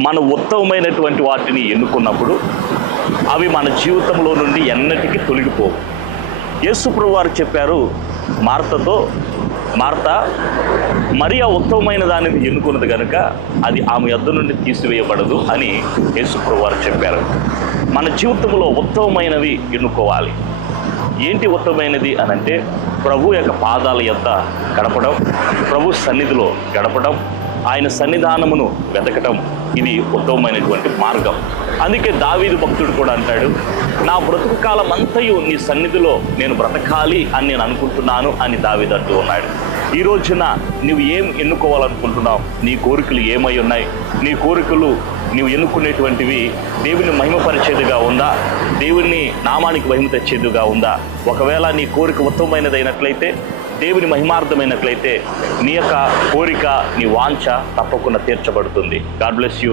మన ఉత్తమమైనటువంటి వాటిని ఎన్నుకున్నప్పుడు అవి మన జీవితంలో నుండి ఎన్నటికీ తొలగిపోవు. యేసుప్రభు వారు చెప్పారు మార్తతో మార్త మరియా ఉత్తమమైన దానిని ఎన్నుకున్నది కనుక అది ఆమె యొద్ద నుండి తీసివేయబడదు అని యేసుప్రభు వారు చెప్పారు. మన జీవితంలో ఉత్తమమైనవి ఎన్నుకోవాలి. ఏంటి ఉత్తమమైనది అని అంటే ప్రభు యొక్క పాదాల యొద్ద గడపడం ప్రభు సన్నిధిలో గడపడం ఆయన సన్నిధానమును వెతకటం ఇది ఉత్తమమైనటువంటి మార్గం. అందుకే దావీదు భక్తుడు కూడా అంటాడు నా బ్రతుకు కాలం అంతయు నీ సన్నిధిలో నేను బ్రతకాలి అని నేను అనుకుంటున్నాను అని దావీదు అంటూ ఉన్నాడు. ఈ రోజున నువ్వు ఏం ఎన్నుకోవాలనుకుంటున్నావు? నీ కోరికలు ఏమై ఉన్నాయి? నీ కోరికలు నీవు ఎన్నుకునేటువంటివి దేవుని మహిమపరిచేదిగా ఉందా? దేవుని నామానికి మహిమ తెచ్చేదిగా ఉందా? ఒకవేళ నీ కోరిక ఉత్తమమైనదైనట్లయితే దేవుని మహిమార్థమైనట్లయితే నీ యొక్క కోరిక నీ వాంఛ తప్పకుండా తీర్చబడుతుంది. God bless you